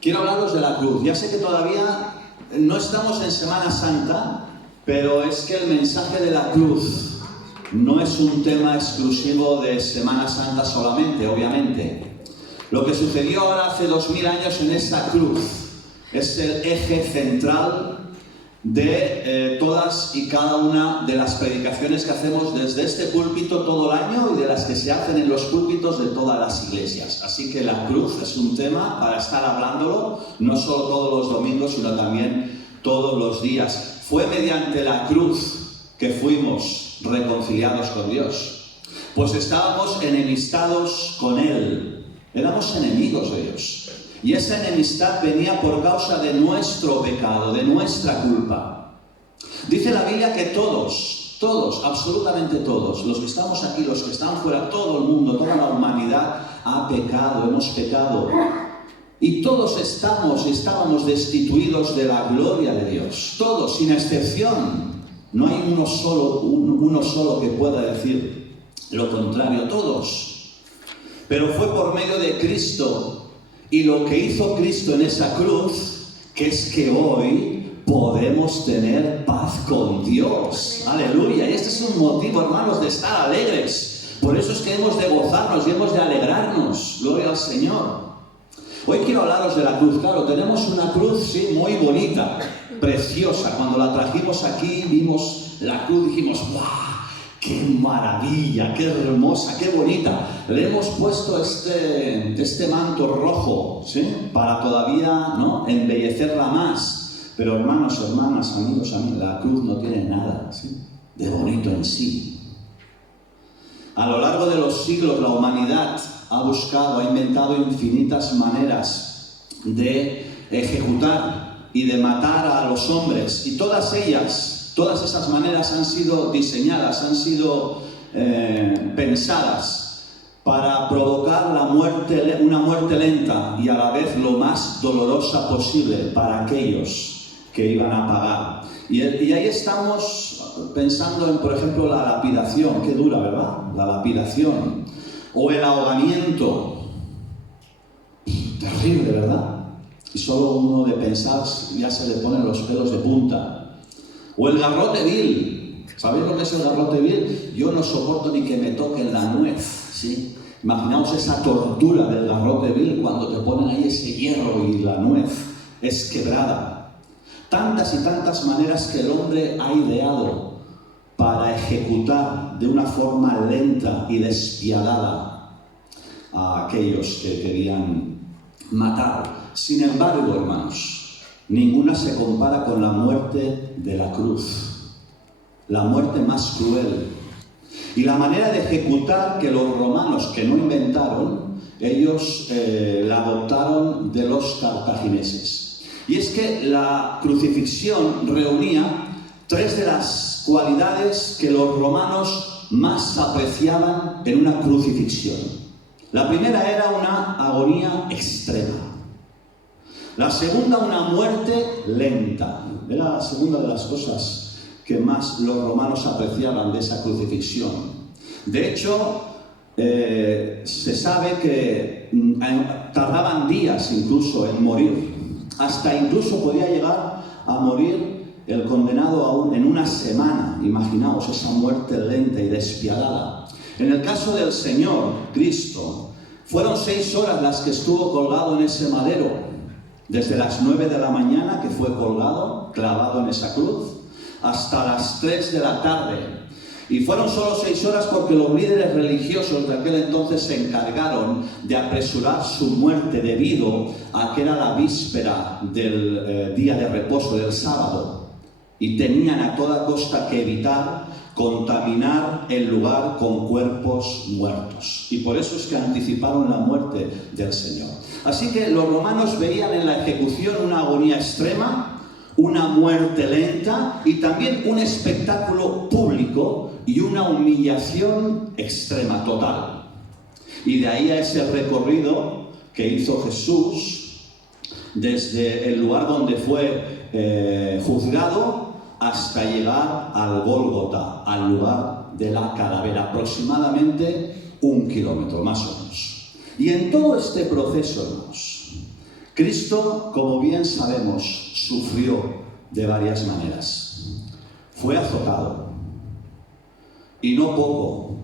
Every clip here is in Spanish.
Quiero hablaros de la cruz. Ya sé que todavía no estamos en Semana Santa, pero es que el mensaje de la cruz no es un tema exclusivo de Semana Santa solamente, obviamente. Lo que sucedió ahora hace 2000 años en esa cruz es el eje central de todas y cada una de las predicaciones que hacemos desde este púlpito todo el año y de las que se hacen en los púlpitos de todas las iglesias. Así que la cruz es un tema para estar hablándolo, no solo todos los domingos, sino también todos los días. Fue mediante la cruz que fuimos reconciliados con Dios, pues estábamos enemistados con Él, éramos enemigos de Dios. Y esa enemistad venía por causa de nuestro pecado, de nuestra culpa. Dice la Biblia que todos, absolutamente todos, los que estamos aquí, los que están fuera, todo el mundo, toda la humanidad ha pecado, hemos pecado. Y todos estábamos destituidos de la gloria de Dios, todos, sin excepción. No hay uno solo que pueda decir lo contrario, todos. Pero fue por medio de Cristo. Y lo que hizo Cristo en esa cruz, que es que hoy podemos tener paz con Dios. ¡Aleluya! Y este es un motivo, hermanos, de estar alegres. Por eso es que hemos de gozarnos y hemos de alegrarnos. ¡Gloria al Señor! Hoy quiero hablaros de la cruz. Claro, tenemos una cruz, sí, muy bonita, preciosa. Cuando la trajimos aquí, vimos la cruz y dijimos, ¡guau! ¡Qué maravilla! ¡Qué hermosa! ¡Qué bonita! Le hemos puesto este manto rojo, ¿sí? Para todavía, ¿no?, embellecerla más. Pero hermanos, hermanas, amigos, la cruz no tiene nada, ¿sí?, de bonito en sí. A lo largo de los siglos, la humanidad ha buscado, ha inventado infinitas maneras de ejecutar y de matar a los hombres. Y todas esas maneras han sido diseñadas, han sido pensadas para provocar una muerte lenta y a la vez lo más dolorosa posible para aquellos que iban a pagar. Y ahí estamos pensando en, por ejemplo, la lapidación. Qué dura, ¿verdad? La lapidación. O el ahogamiento. Terrible, ¿verdad? Y solo uno de pensar ya se le ponen los pelos de punta. O el garrote vil. ¿Sabéis lo que es el garrote vil? Yo no soporto ni que me toquen la nuez, ¿sí? Imaginaos esa tortura del garrote vil cuando te ponen ahí ese hierro y la nuez es quebrada. Tantas y tantas maneras que el hombre ha ideado para ejecutar de una forma lenta y despiadada a aquellos que querían matar. Sin embargo, hermanos, ninguna se compara con la muerte de la cruz, la muerte más cruel. Y la manera de ejecutar que los romanos, que no inventaron, ellos la adoptaron de los cartagineses. Y es que la crucifixión reunía tres de las cualidades que los romanos más apreciaban en una crucifixión. La primera era una agonía extrema. La segunda, una muerte lenta. Era la segunda de las cosas que más los romanos apreciaban de esa crucifixión. De hecho, se sabe que tardaban días incluso en morir. Hasta incluso podía llegar a morir el condenado aún en una semana. Imaginaos esa muerte lenta y despiadada. En el caso del Señor Cristo, fueron 6 horas las que estuvo colgado en ese madero. Desde las 9 de la mañana que fue colgado, clavado en esa cruz, hasta las 3 de la tarde. Y fueron solo 6 horas porque los líderes religiosos de aquel entonces se encargaron de apresurar su muerte debido a que era la víspera del día de reposo, del sábado. Y tenían a toda costa que evitar contaminar el lugar con cuerpos muertos. Y por eso es que anticiparon la muerte del Señor. Así que los romanos veían en la ejecución una agonía extrema, una muerte lenta y también un espectáculo público y una humillación extrema, total. Y de ahí a ese recorrido que hizo Jesús desde el lugar donde fue juzgado hasta llegar al Gólgota, al lugar de la calavera, aproximadamente 1 kilómetro, más o menos. Y en todo este proceso, hermanos, Cristo, como bien sabemos, sufrió de varias maneras. Fue azotado, y no poco,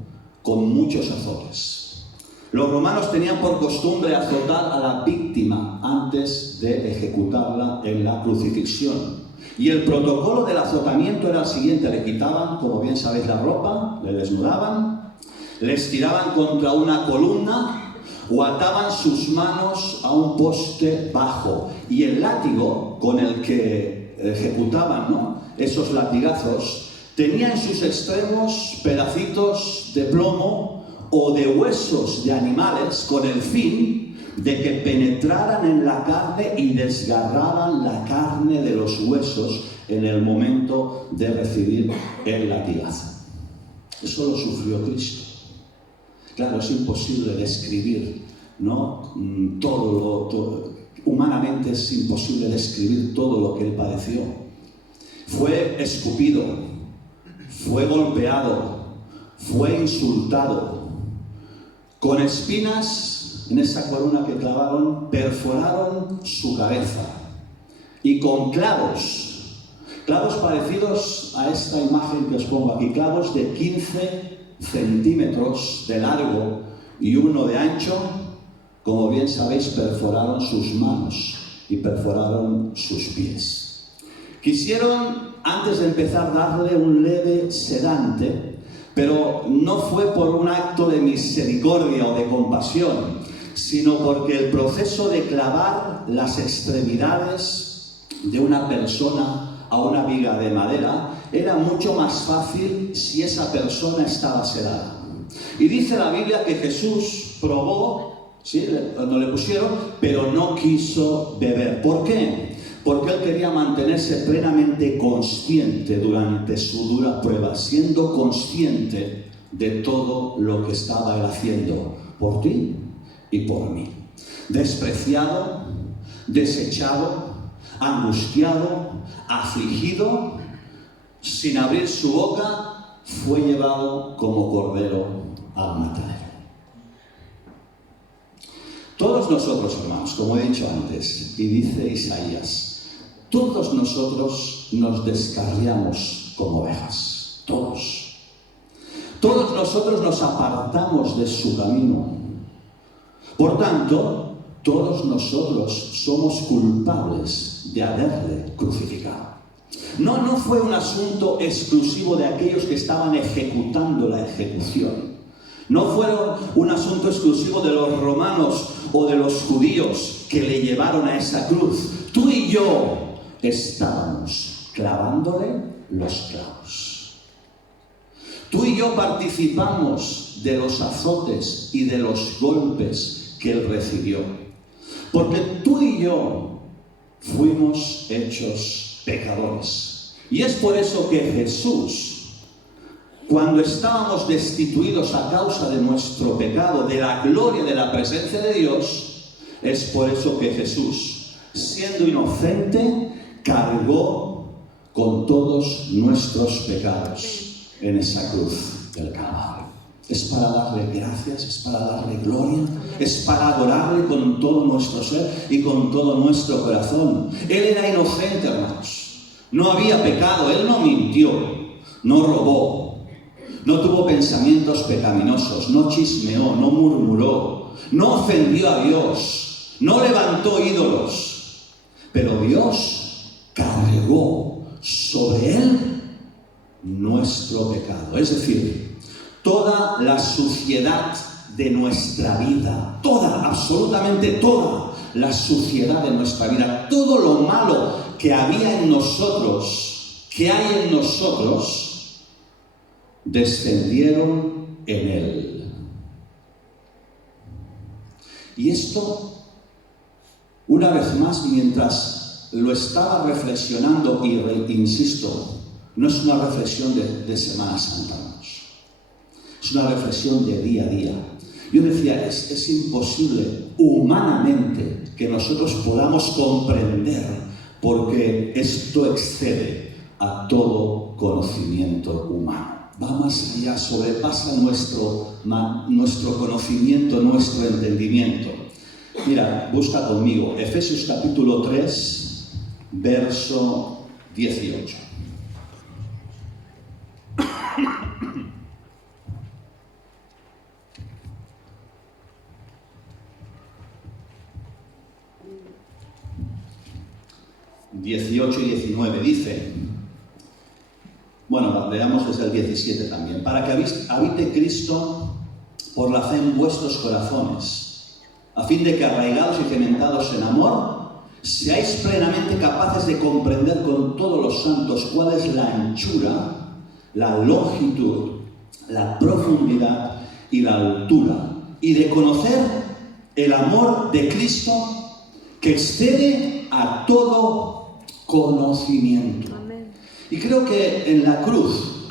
con muchos azotes. Los romanos tenían por costumbre azotar a la víctima antes de ejecutarla en la crucifixión. Y el protocolo del azotamiento era el siguiente: le quitaban, como bien sabéis, la ropa, le desnudaban, les tiraban contra una columna o ataban sus manos a un poste bajo. Y el látigo con el que ejecutaban, esos latigazos, tenía en sus extremos pedacitos de plomo o de huesos de animales con el fin de que penetraran en la carne y desgarraran la carne de los huesos en el momento de recibir el latigazo. Eso lo sufrió Cristo. Claro, es imposible describir, humanamente es imposible describir todo lo que él padeció. Fue escupido, fue golpeado, fue insultado. Con espinas en esa corona que clavaron, perforaron su cabeza. Y con clavos parecidos a esta imagen que os pongo aquí, clavos de 15 centímetros de largo y 1 de ancho, como bien sabéis, perforaron sus manos y perforaron sus pies. Quisieron, antes de empezar, darle un leve sedante, pero no fue por un acto de misericordia o de compasión, sino porque el proceso de clavar las extremidades de una persona a una viga de madera era mucho más fácil si esa persona estaba sedada. Y dice la Biblia que Jesús probó, ¿sí?, cuando le pusieron, pero no quiso beber. ¿Por qué? Porque él quería mantenerse plenamente consciente durante su dura prueba, siendo consciente de todo lo que estaba él haciendo por ti y por mí. Despreciado, desechado, angustiado, afligido, sin abrir su boca, fue llevado como cordero al matadero. Todos nosotros, hermanos, como he dicho antes, y dice Isaías, todos nosotros nos descarriamos como ovejas. Todos. Todos nosotros nos apartamos de su camino. Por tanto, todos nosotros somos culpables de haberle crucificado. No fue un asunto exclusivo de aquellos que estaban ejecutando la ejecución. No fue un asunto exclusivo de los romanos o de los judíos que le llevaron a esa cruz. Tú y yo estábamos clavándole los clavos. Tú y yo participamos de los azotes y de los golpes que él recibió. Porque tú y yo fuimos hechos pecadores. Y es por eso que Jesús, cuando estábamos destituidos a causa de nuestro pecado, de la gloria de la presencia de Dios, es por eso que Jesús, siendo inocente, cargó con todos nuestros pecados en esa cruz del Calvario. Es para darle gracias, es para darle gloria, es para adorarle con todo nuestro ser y con todo nuestro corazón. Él era inocente, hermanos. No había pecado, él no mintió, no robó, no tuvo pensamientos pecaminosos, no chismeó, no murmuró, no ofendió a Dios, no levantó ídolos. Pero Dios cargó sobre él nuestro pecado. Es decir, toda la suciedad de nuestra vida, toda, absolutamente toda la suciedad de nuestra vida, todo lo malo que había en nosotros, que hay en nosotros, descendieron en él. Y esto, una vez más, mientras lo estaba reflexionando, y insisto, no es una reflexión de Semana Santa, es una reflexión de día a día. Yo decía, es imposible humanamente que nosotros podamos comprender, porque esto excede a todo conocimiento humano. Va más allá, sobrepasa nuestro conocimiento, nuestro entendimiento. Mira, busca conmigo Efesios capítulo 3, verso 18. y 19 dice, bueno, leamos desde el 17 también, para que habite Cristo por la fe en vuestros corazones, a fin de que arraigados y cimentados en amor, seáis plenamente capaces de comprender con todos los santos cuál es la anchura, la longitud, la profundidad y la altura, y de conocer el amor de Cristo que excede a todo conocimiento. Amén. Y creo que en la cruz,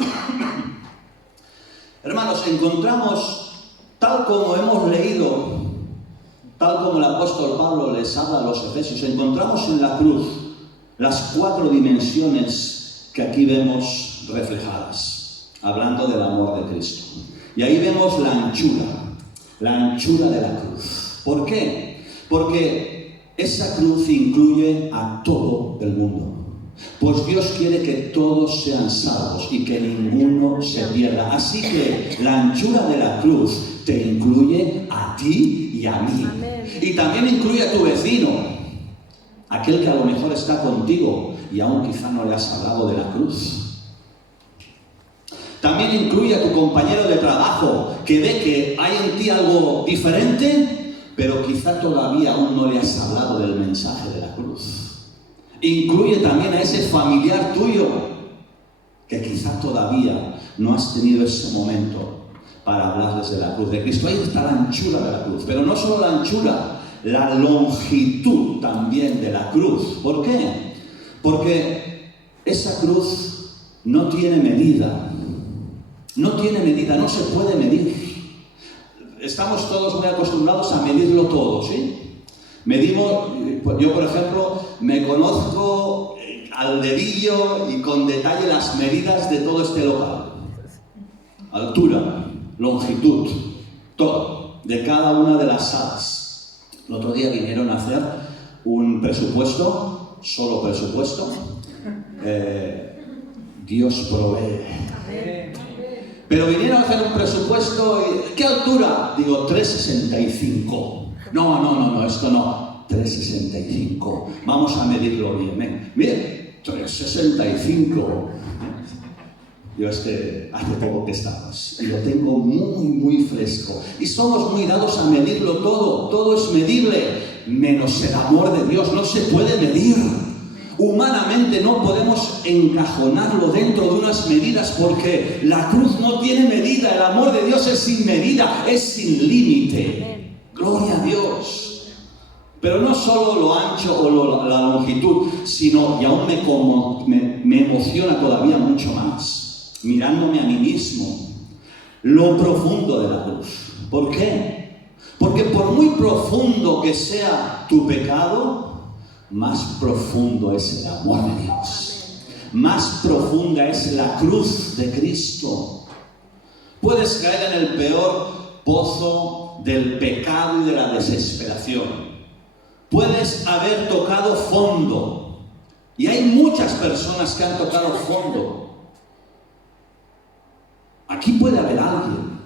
hermanos, encontramos, tal como hemos leído, tal como el apóstol Pablo les habla a los Efesios, encontramos en la cruz las 4 dimensiones que aquí vemos reflejadas, hablando del amor de Cristo. Y ahí vemos la anchura de la cruz. ¿Por qué? Porque esa cruz incluye a todo el mundo. Pues Dios quiere que todos sean salvos y que ninguno se pierda. Así que la anchura de la cruz te incluye a ti y a mí. Amén. Y también incluye a tu vecino, aquel que a lo mejor está contigo y aún quizá no le has hablado de la cruz. También incluye a tu compañero de trabajo, que ve que hay en ti algo diferente, pero quizá todavía aún no le has hablado del mensaje de la cruz. Incluye también a ese familiar tuyo, que quizá todavía no has tenido ese momento para hablarles de la cruz de Cristo. Ahí está la anchura de la cruz, pero no solo la anchura, la longitud también de la cruz. ¿Por qué? Porque esa cruz no tiene medida. No tiene medida, no se puede medir. Estamos todos muy acostumbrados a medirlo todo, ¿sí? Medimos, yo por ejemplo, me conozco al dedillo y con detalle las medidas de todo este local. Altura, longitud, todo, de cada una de las salas. El otro día vinieron a hacer un presupuesto, solo presupuesto. Dios provee. Pero vinieron a hacer un presupuesto y ¿qué altura? Digo, 3,65. No, esto no. 3,65. Vamos a medirlo bien. Miren, 3,65. Yo hace poco que estamos y lo tengo muy fresco. Y somos muy dados a medirlo todo. Todo es medible, menos el amor de Dios. No se puede medir. Humanamente no podemos encajonarlo dentro de unas medidas porque la cruz no tiene medida. El amor de Dios es sin medida, es sin límite. Gloria a Dios. Pero no solo lo ancho o la longitud, sino, y aún me emociona todavía mucho más, mirándome a mí mismo, lo profundo de la cruz. ¿Por qué? Porque por muy profundo que sea tu pecado, más profundo es el amor de Dios. Más profunda es la cruz de Cristo. Puedes caer en el peor pozo del pecado y de la desesperación. Puedes haber tocado fondo. Y hay muchas personas que han tocado fondo. Aquí puede haber alguien.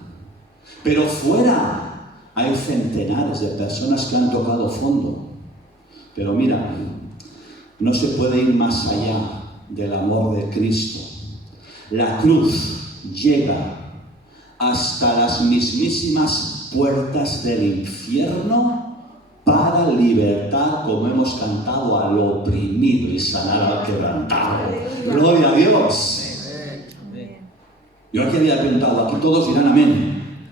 Pero fuera hay centenares de personas que han tocado fondo. Pero mira, no se puede ir más allá del amor de Cristo. La cruz llega hasta las mismísimas puertas del infierno para libertar, como hemos cantado, al oprimido y sanar al quebrantado. ¡Gloria a Dios! Yo aquí había preguntado, aquí todos dirán amén.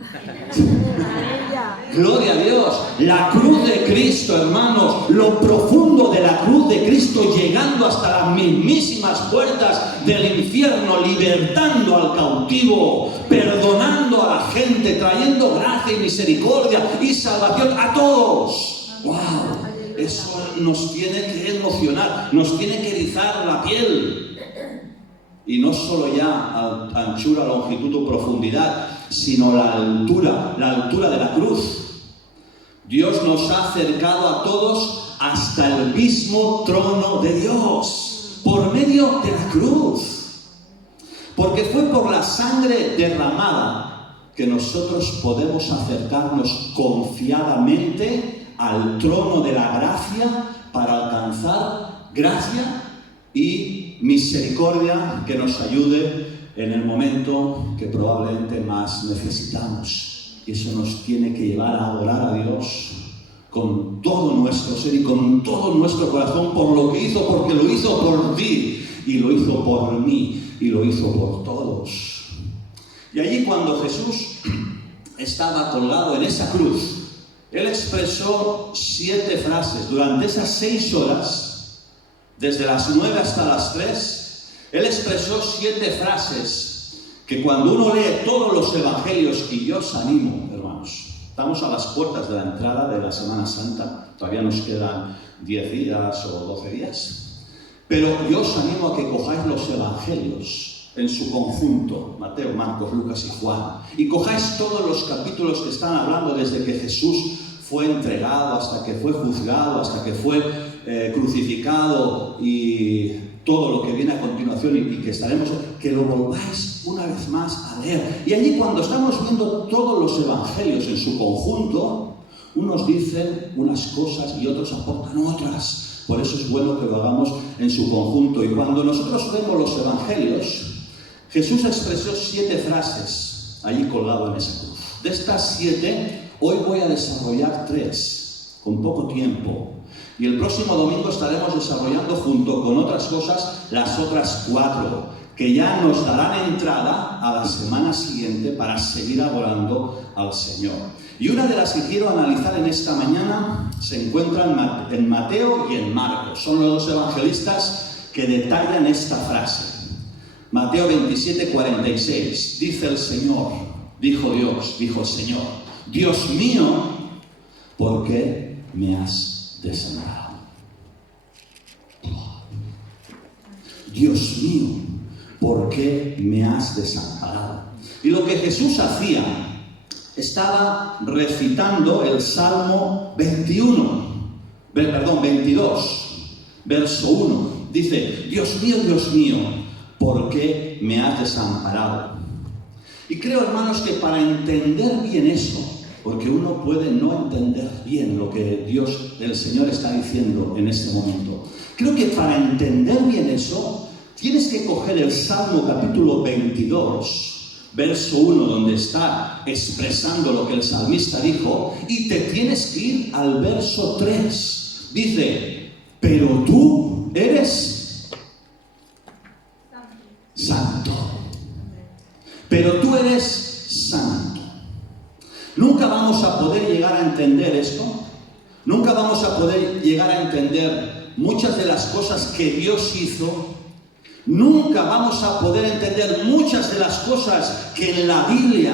Gloria a Dios. La cruz de Cristo, hermanos, lo profundo de la cruz de Cristo, llegando hasta las mismísimas puertas del infierno, libertando al cautivo, perdonando a la gente, trayendo gracia y misericordia y salvación a todos. ¡Wow! Eso nos tiene que emocionar, nos tiene que erizar la piel. Y no solo ya anchura, longitud o profundidad, sino la altura de la cruz. Dios nos ha acercado a todos hasta el mismo trono de Dios, por medio de la cruz. Porque fue por la sangre derramada que nosotros podemos acercarnos confiadamente al trono de la gracia para alcanzar gracia y misericordia que nos ayude en el momento que probablemente más necesitamos. Y eso nos tiene que llevar a adorar a Dios con todo nuestro ser y con todo nuestro corazón por lo que hizo, porque lo hizo por ti y lo hizo por mí y lo hizo por todos. Y allí cuando Jesús estaba colgado en esa cruz, Él expresó 7 frases. Durante esas 6 horas, desde las 9 hasta las 3, Él expresó 7 frases que cuando uno lee todos los evangelios, y yo os animo, hermanos, estamos a las puertas de la entrada de la Semana Santa, todavía nos quedan 10 días o 12 días, pero yo os animo a que cojáis los evangelios en su conjunto, Mateo, Marcos, Lucas y Juan, y cojáis todos los capítulos que están hablando desde que Jesús fue entregado, hasta que fue juzgado, hasta que fue crucificado y todo lo que viene a continuación y que estaremos, que lo volváis una vez más a leer. Y allí cuando estamos viendo todos los evangelios en su conjunto, unos dicen unas cosas y otros aportan otras. Por eso es bueno que lo hagamos en su conjunto. Y cuando nosotros vemos los evangelios, Jesús expresó 7 frases allí colgado en esa cruz. De estas 7, hoy voy a desarrollar 3, con poco tiempo. Y el próximo domingo estaremos desarrollando junto con otras cosas las otras 4, que ya nos darán entrada a la semana siguiente para seguir adorando al Señor. Y una de las que quiero analizar en esta mañana se encuentra en Mateo y en Marcos. Son los 2 evangelistas que detallan esta frase. Mateo 27, 46. Dice el Señor, dijo Dios, dijo el Señor: Dios mío, ¿por qué me has desamparado? Dios mío, ¿por qué me has desamparado? Y lo que Jesús hacía, estaba recitando el Salmo 22, verso 1. Dice: Dios mío, ¿por qué me has desamparado? Y creo, hermanos, que para entender bien eso, porque uno puede no entender bien lo que Dios, el Señor, está diciendo en este momento. Creo que para entender bien eso, tienes que coger el Salmo capítulo 22, verso 1, donde está expresando lo que el salmista dijo, y te tienes que ir al verso 3. Dice: pero tú eres santo. Pero tú eres santo. Nunca vamos a poder llegar a entender esto. Nunca vamos a poder llegar a entender muchas de las cosas que Dios hizo. Nunca vamos a poder entender muchas de las cosas que en la Biblia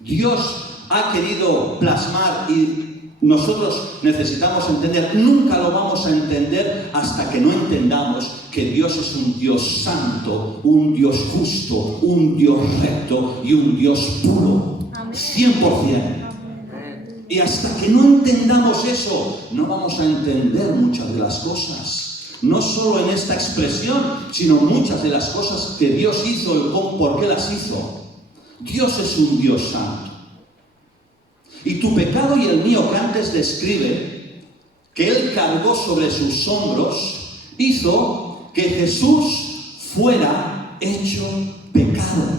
Dios ha querido plasmar y nosotros necesitamos entender. Nunca lo vamos a entender hasta que no entendamos que Dios es un Dios santo, un Dios justo, un Dios recto y un Dios puro. 100%. Y hasta que no entendamos eso, no vamos a entender muchas de las cosas. No solo en esta expresión, sino muchas de las cosas que Dios hizo y por qué las hizo. Dios es un Dios santo. Y tu pecado y el mío, que antes describe, que Él cargó sobre sus hombros, hizo que Jesús fuera hecho pecado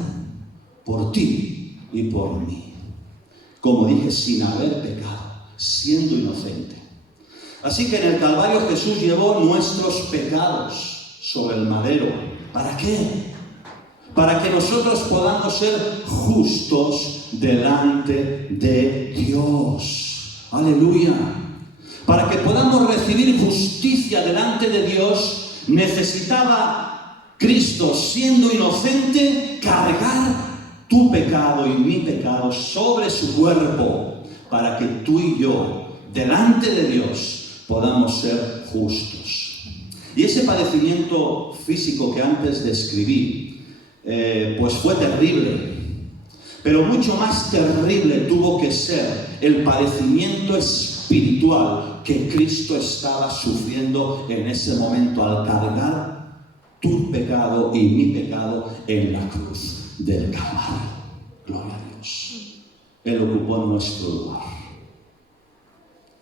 por ti y por mí. Como dije, sin haber pecado, siendo inocente. Así que en el Calvario Jesús llevó nuestros pecados sobre el madero. ¿Para qué? Para que nosotros podamos ser justos delante de Dios. ¡Aleluya! Para que podamos recibir justicia delante de Dios, necesitaba Cristo, siendo inocente, cargar tu pecado y mi pecado sobre su cuerpo, para que tú y yo, delante de Dios, podamos ser justos. Y ese padecimiento físico que antes describí, pues fue terrible. Pero mucho más terrible tuvo que ser el padecimiento espiritual que Cristo estaba sufriendo en ese momento al cargar tu pecado y mi pecado en la cruz del Calvario. Gloria a Dios. Él ocupó nuestro lugar.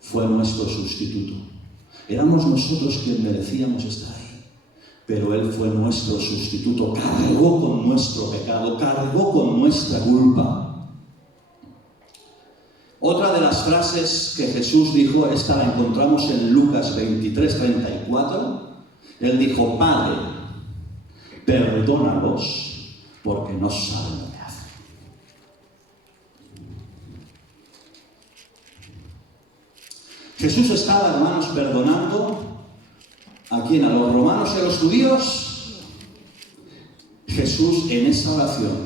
Fue nuestro sustituto. Éramos nosotros quienes merecíamos estar ahí. Pero Él fue nuestro sustituto. Cargó con nuestro pecado. Cargó con nuestra culpa. Otra de las frases que Jesús dijo, esta la encontramos en Lucas 23:34. Él dijo: Padre, perdónalos porque no saben lo que hacen. Jesús estaba, hermanos, perdonando ¿a quién? ¿A los romanos y a los judíos? Jesús en esa oración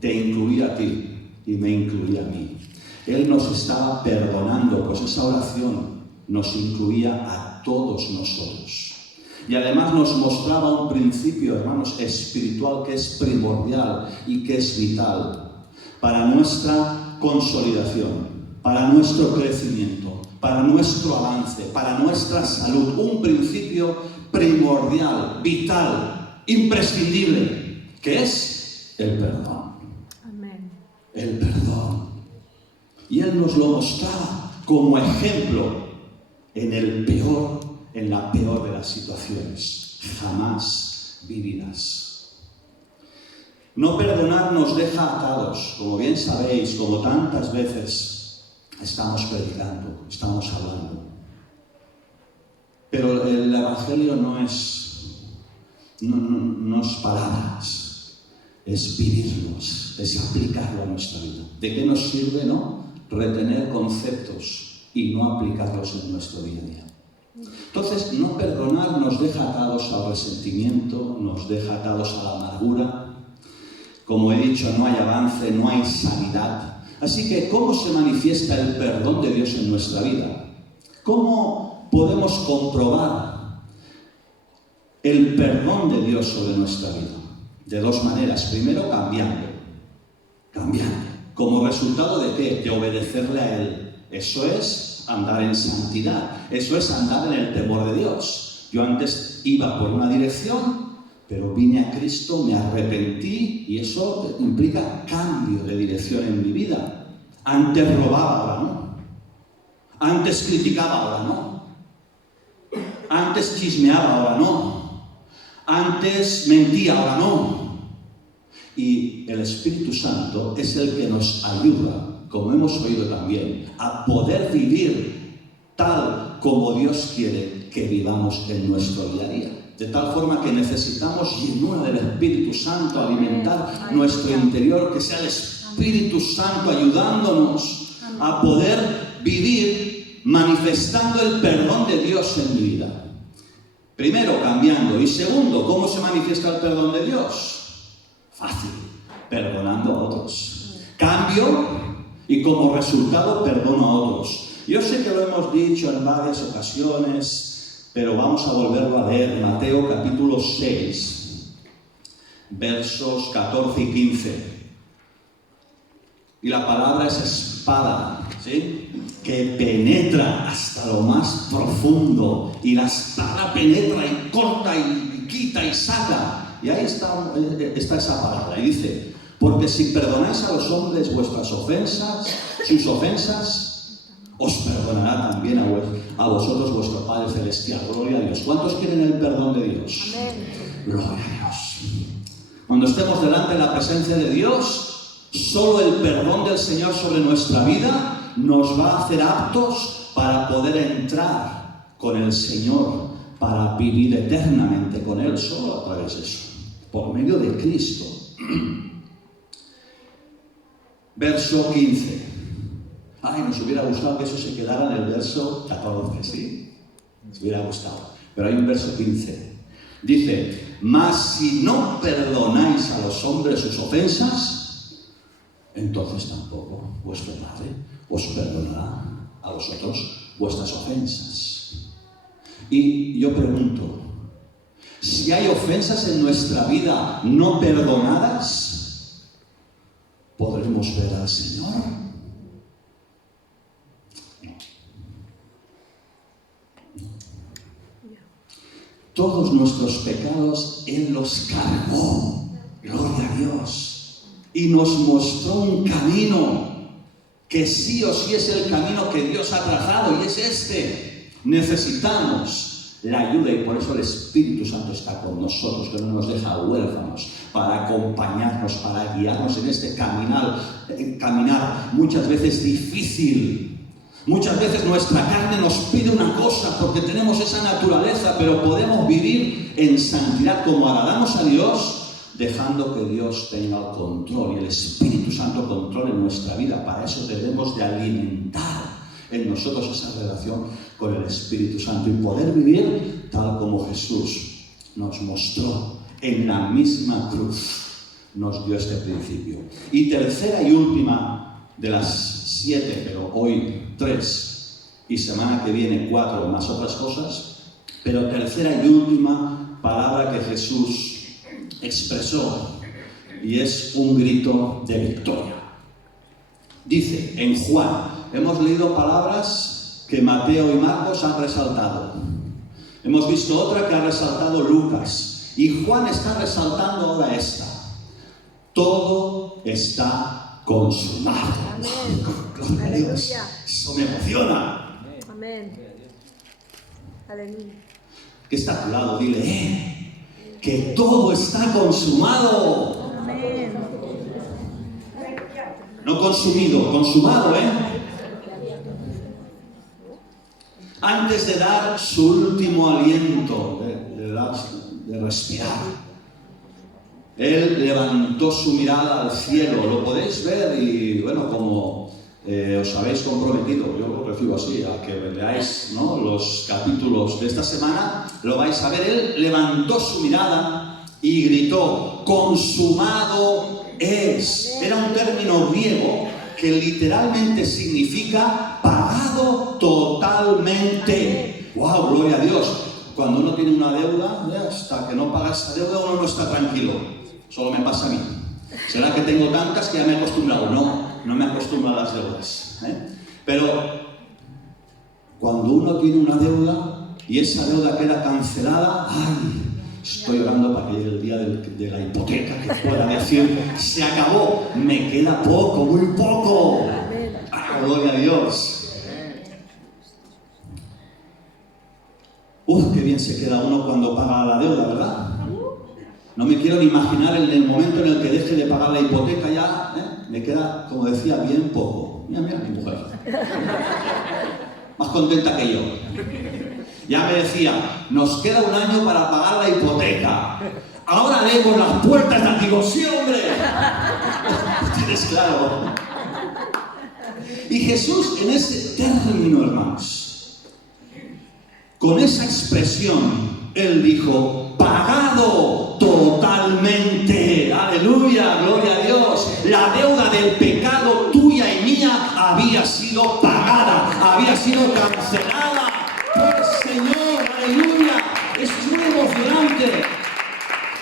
te incluía a ti y me incluía a mí. Él nos estaba perdonando, pues esa oración nos incluía a todos nosotros. Y además nos mostraba un principio, hermanos, espiritual que es primordial y que es vital para nuestra consolidación, para nuestro crecimiento, para nuestro avance, para nuestra salud. Un principio primordial, vital, imprescindible, que es el perdón. Amén. El perdón. Y Él nos lo mostraba como ejemplo en la peor de las situaciones jamás vividas. No perdonar nos deja atados, como bien sabéis, como tantas veces estamos predicando, estamos hablando. Pero el Evangelio no es palabras, es vivirlos, es aplicarlo a nuestra vida. ¿De qué nos sirve, no? Retener conceptos y no aplicarlos en nuestro día a día. Entonces, no perdonar nos deja atados al resentimiento, nos deja atados a la amargura. Como he dicho, no hay avance, no hay sanidad. Así que, ¿cómo se manifiesta el perdón de Dios en nuestra vida? ¿Cómo podemos comprobar el perdón de Dios sobre nuestra vida? De dos maneras. Primero, cambiando. ¿Como resultado de qué? De obedecerle a Él. Eso es andar en santidad. Eso es andar en el temor de Dios. Yo antes iba por una dirección, pero vine a Cristo, me arrepentí y eso implica cambio de dirección en mi vida. Antes robaba, ahora no. Antes criticaba, ahora no. Antes chismeaba, ahora no. Antes mentía, ahora no. Y el Espíritu Santo es el que nos ayuda, como hemos oído también, a poder vivir tal como Dios quiere que vivamos en nuestro día a día. De tal forma que necesitamos llenura del Espíritu Santo, alimentar nuestro interior, que sea el Espíritu Santo ayudándonos a poder vivir manifestando el perdón de Dios en mi vida. Primero, cambiando. Y segundo, ¿cómo se manifiesta el perdón de Dios? Fácil, perdonando a otros. Cambio y como resultado perdono a otros. Yo sé que lo hemos dicho en varias ocasiones, pero vamos a volverlo a leer. Mateo capítulo 6, versos 14 y 15. Y la palabra es espada, ¿sí? Que penetra hasta lo más profundo. Y la espada penetra y corta y quita y saca. Y ahí está esa palabra. Y dice: porque si perdonáis a los hombres vuestras ofensas, sus ofensas, os perdonará también a vosotros vuestro Padre Celestial. Gloria a Dios. ¿Cuántos quieren el perdón de Dios? Amén. Gloria a Dios. Cuando estemos delante de la presencia de Dios, solo el perdón del Señor sobre nuestra vida nos va a hacer aptos para poder entrar con el Señor, para vivir eternamente con Él, solo a través de eso, por medio de Cristo. Verso 15. Ay, nos hubiera gustado que eso se quedara en el verso 14, ¿sí? Nos hubiera gustado. Pero hay un verso 15. Dice: mas si no perdonáis a los hombres sus ofensas, entonces tampoco vuestro Padre os perdonará a vosotros vuestras ofensas. Y yo pregunto, si hay ofensas en nuestra vida no perdonadas, podremos ver al Señor. Todos nuestros pecados Él los cargó, gloria a Dios, y nos mostró un camino que sí o sí es el camino que Dios ha trazado, y es este. Necesitamos la ayuda, y por eso el Espíritu Santo está con nosotros, que no nos deja huérfanos, para acompañarnos, para guiarnos en este caminar muchas veces difícil. Muchas veces nuestra carne nos pide una cosa porque tenemos esa naturaleza, pero podemos vivir en santidad como agradamos a Dios, dejando que Dios tenga el control y el Espíritu Santo controle nuestra vida. Para eso debemos de alimentar en nosotros esa relación con el Espíritu Santo y poder vivir tal como Jesús nos mostró en la misma cruz. Nos dio este principio. Y tercera y última de las 7, pero hoy 3 y semana que viene 4 más otras cosas, pero tercera y última palabra que Jesús expresó, y es un grito de victoria. Dice en Juan, hemos leído palabras que Mateo y Marcos han resaltado, hemos visto otra que ha resaltado Lucas, y Juan está resaltando ahora esta: todo está consumado. Gloria a Dios. Eso me emociona. Amén. Aleluya. Que está a tu lado, dile, que todo está consumado. Amén. No consumido, consumado, Antes de dar su último aliento, de respirar, Él levantó su mirada al cielo. Lo podéis ver y, bueno, como os habéis comprometido, yo lo recibo así, a que leáis, ¿no?, los capítulos de esta semana, lo vais a ver. Él levantó su mirada y gritó: consumado es. Era un término griego que literalmente significa pagado totalmente. ¡Wow! Gloria a Dios. Cuando uno tiene una deuda, hasta que no paga esa deuda uno no está tranquilo. Solo me pasa a mí. ¿Será que tengo tantas que ya me he acostumbrado? No me acostumbro a las deudas. Pero cuando uno tiene una deuda y esa deuda queda cancelada, ¡ay! Estoy orando para que llegue el día de la hipoteca, que pueda decir: se acabó, me queda poco, muy poco. ¡Ah, gloria a Dios! Qué bien se queda uno cuando paga la deuda, ¿verdad? No me quiero ni imaginar en el momento en el que deje de pagar la hipoteca ya, me queda, como decía, bien poco. Mira, mi mujer. Más contenta que yo. Ya me decía, nos queda un año para pagar la hipoteca. Ahora leemos las puertas, digo, sí, hombre. ¿Tienes claro? Y Jesús, en ese término, hermanos, con esa expresión, Él dijo: pagado totalmente. Aleluya, gloria a Dios. La deuda del pecado tuya y mía había sido pagada, había sido cancelada por el Señor. Aleluya. Es muy emocionante,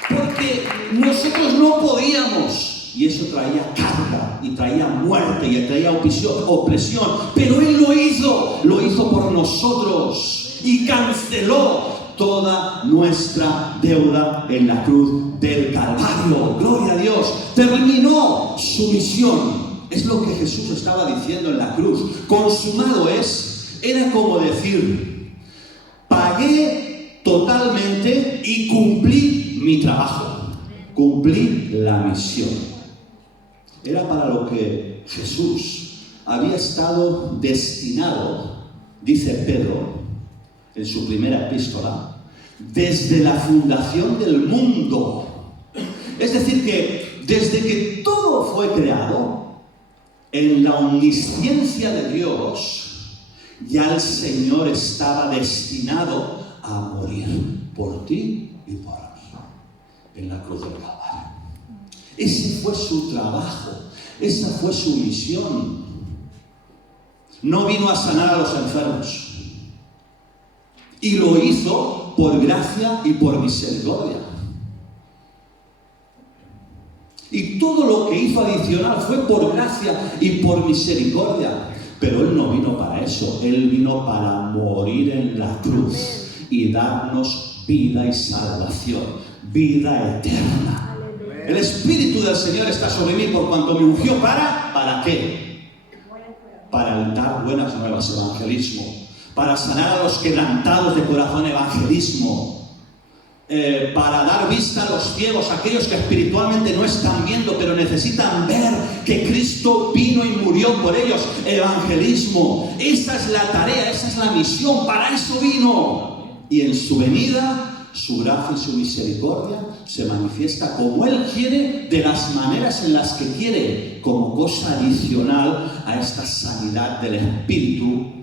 porque nosotros no podíamos, y eso traía carga, y traía muerte, y traía opresión, pero Él lo hizo por nosotros, y canceló toda nuestra deuda en la cruz del Calvario. Gloria a Dios. Terminó su misión. Es lo que Jesús estaba diciendo en la cruz. Consumado es. Era como decir: pagué totalmente y cumplí mi trabajo. Cumplí la misión. Era para lo que Jesús había estado destinado, dice Pedro en su primera epístola, desde la fundación del mundo. Es decir, que desde que todo fue creado, en la omnisciencia de Dios, ya el Señor estaba destinado a morir por ti y por mí en la cruz del Calvario. Ese fue su trabajo, esa fue su misión. No vino a sanar a los enfermos, y lo hizo por gracia y por misericordia. Y todo lo que hizo adicional fue por gracia y por misericordia. Pero Él no vino para eso. Él vino para morir en la cruz y darnos vida y salvación, vida eterna. El Espíritu del Señor está sobre mí por cuanto me ungió ¿para qué? Para dar buenas nuevas, evangelismo. Para sanar a los quebrantados de corazón, evangelismo. Para dar vista a los ciegos, aquellos que espiritualmente no están viendo, pero necesitan ver que Cristo vino y murió por ellos, evangelismo. Esa es la tarea, esa es la misión, para eso vino. Y en su venida, su gracia y su misericordia se manifiesta como Él quiere, de las maneras en las que quiere, como cosa adicional a esta sanidad del Espíritu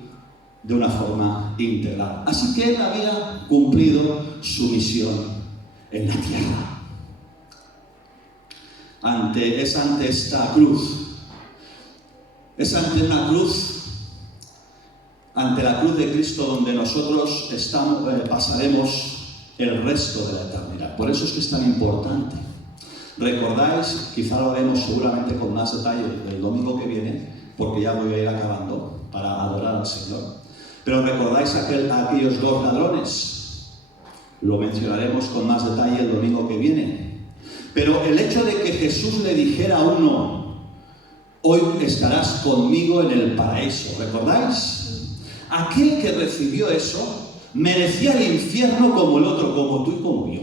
de una forma integral. Así que Él había cumplido su misión en la tierra. Es ante esta cruz, es ante una cruz, ante la cruz de Cristo, donde nosotros pasaremos el resto de la eternidad. Por eso es que es tan importante. ¿Recordáis? Quizá lo haremos seguramente con más detalle el domingo que viene, porque ya voy a ir acabando para adorar al Señor. Pero ¿recordáis aquellos dos ladrones? Lo mencionaremos con más detalle el domingo que viene. Pero el hecho de que Jesús le dijera a uno: hoy estarás conmigo en el paraíso, ¿recordáis? Aquel que recibió eso merecía el infierno como el otro, como tú y como yo.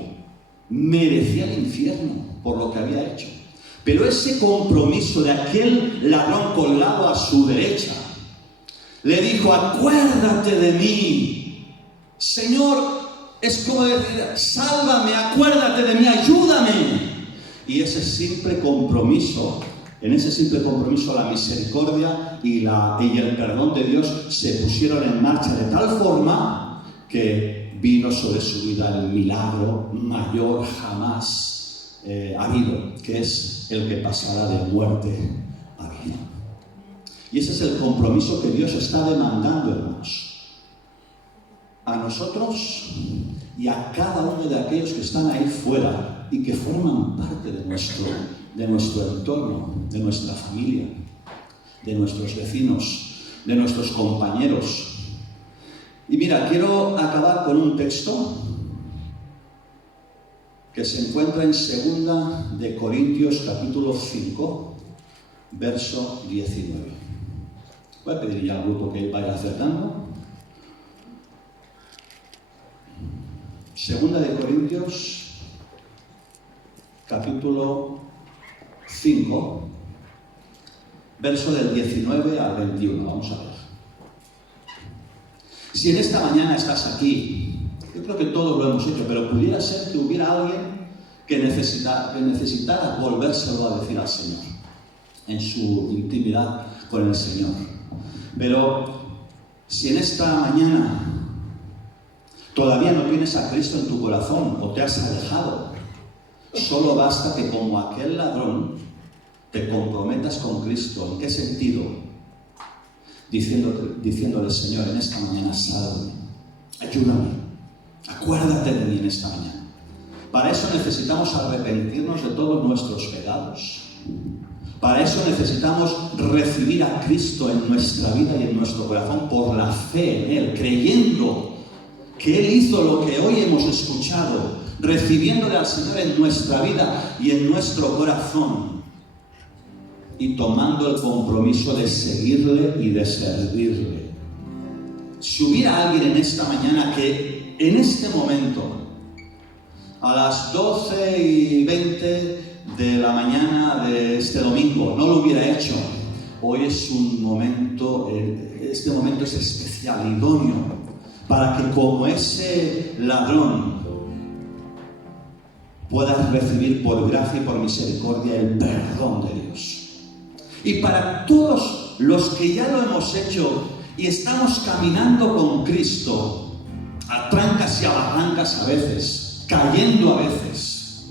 Merecía el infierno por lo que había hecho. Pero ese compromiso de aquel ladrón colgado a su derecha, le dijo: acuérdate de mí. Señor, es como decir: sálvame, acuérdate de mí, ayúdame. Y ese simple compromiso, en ese simple compromiso, la misericordia y el perdón de Dios se pusieron en marcha de tal forma que vino sobre su vida el milagro mayor jamás habido, que es el que pasará de muerte a vida. Y ese es el compromiso que Dios está demandando, hermanos, a nosotros y a cada uno de aquellos que están ahí fuera y que forman parte de nuestro entorno, de nuestra familia, de nuestros vecinos, de nuestros compañeros. Y mira, quiero acabar con un texto que se encuentra en 2 de Corintios capítulo 5, verso 19. Voy a pedir ya al grupo que vaya acercando. 2 de Corintios capítulo 5, verso del 19 al 21. Vamos a ver. Si en esta mañana estás aquí, yo creo que todos lo hemos hecho, pero pudiera ser que hubiera alguien que necesitara volvérselo a decir al Señor en su intimidad con el Señor. Pero si en esta mañana todavía no tienes a Cristo en tu corazón o te has alejado, solo basta que, como aquel ladrón, te comprometas con Cristo. ¿En qué sentido? Diciéndole: Señor, en esta mañana sálvame, ayúdame, acuérdate de mí en esta mañana. Para eso necesitamos arrepentirnos de todos nuestros pecados. Para eso necesitamos recibir a Cristo en nuestra vida y en nuestro corazón por la fe en Él, creyendo que Él hizo lo que hoy hemos escuchado, recibiéndole al Señor en nuestra vida y en nuestro corazón, y tomando el compromiso de seguirle y de servirle. Si hubiera alguien en esta mañana que en este momento, a las 12:20 de la mañana de este domingo, no lo hubiera hecho, hoy es un momento, este momento es especial, idóneo, para que, como ese ladrón, puedas recibir por gracia y por misericordia el perdón de Dios. Y para todos los que ya lo hemos hecho y estamos caminando con Cristo, a trancas y a barrancas a veces, cayendo a veces,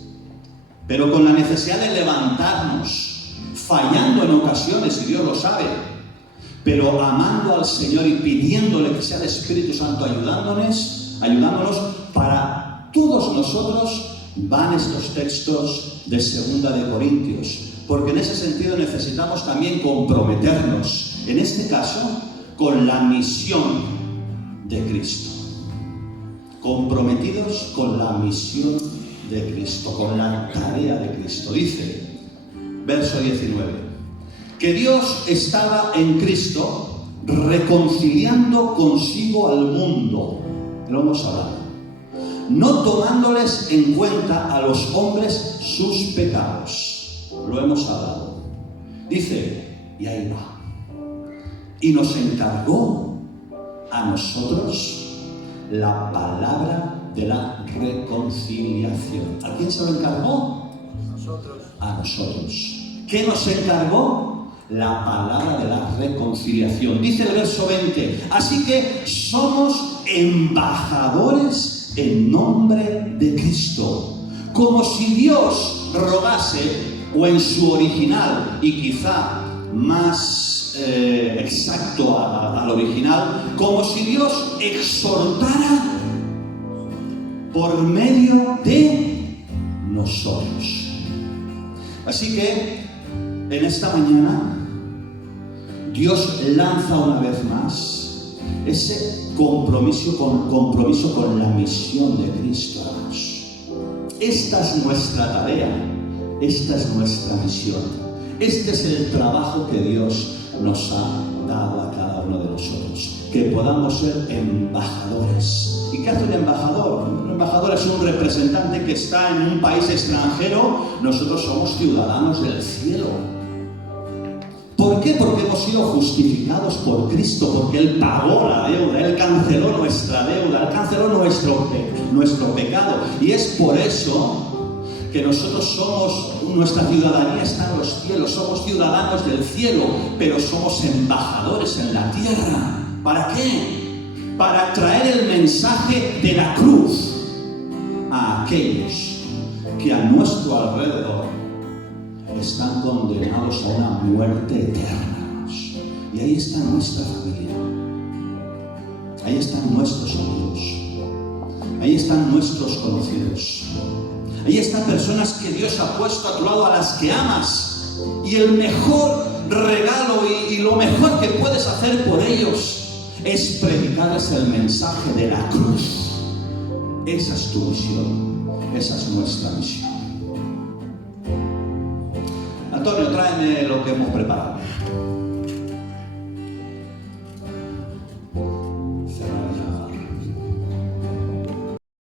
pero con la necesidad de levantarnos, fallando en ocasiones, y Dios lo sabe, pero amando al Señor y pidiéndole que sea el Espíritu Santo ayudándonos para todos nosotros van estos textos de 2 de Corintios, porque en ese sentido necesitamos también comprometernos, en este caso, con la misión de Cristo. Comprometidos con la misión de Cristo, con la tarea de Cristo. Dice, verso 19, que Dios estaba en Cristo reconciliando consigo al mundo. Lo hemos hablado. No tomándoles en cuenta a los hombres sus pecados. Lo hemos hablado. Dice, y ahí va. Y nos encargó a nosotros la palabra de la reconciliación. ¿A quién se lo encargó? A nosotros. ¿Qué nos encargó? La palabra de la reconciliación. Dice el verso 20, así que somos embajadores en nombre de Cristo, como si Dios rogase, o en su original, y quizá más exacto al original, como si Dios exhortara por medio de nosotros. Así que en esta mañana Dios lanza una vez más ese compromiso con la misión de Cristo, hermanos. Esta es nuestra tarea, esta es nuestra misión, este es el trabajo que Dios nos ha dado a cada uno de nosotros, que podamos ser embajadores. ¿Y qué hace un embajador? Un embajador es un representante que está en un país extranjero. Nosotros somos ciudadanos del cielo. ¿Por qué? Porque hemos sido justificados por Cristo, porque Él pagó la deuda, Él canceló nuestra deuda, Él canceló nuestro pecado. Y es por eso que nosotros nuestra ciudadanía está en los cielos, somos ciudadanos del cielo, pero somos embajadores en la tierra. ¿Para qué? Para traer el mensaje de la cruz a aquellos que a nuestro alrededor están condenados a una muerte eterna. Y ahí está nuestra familia, ahí están nuestros amigos, ahí están nuestros conocidos, ahí están personas que Dios ha puesto a tu lado, a las que amas, y el mejor regalo y lo mejor que puedes hacer por ellos es predicarles el mensaje de la cruz. Esa es tu misión, esa es nuestra misión. Antonio, tráeme lo que hemos preparado.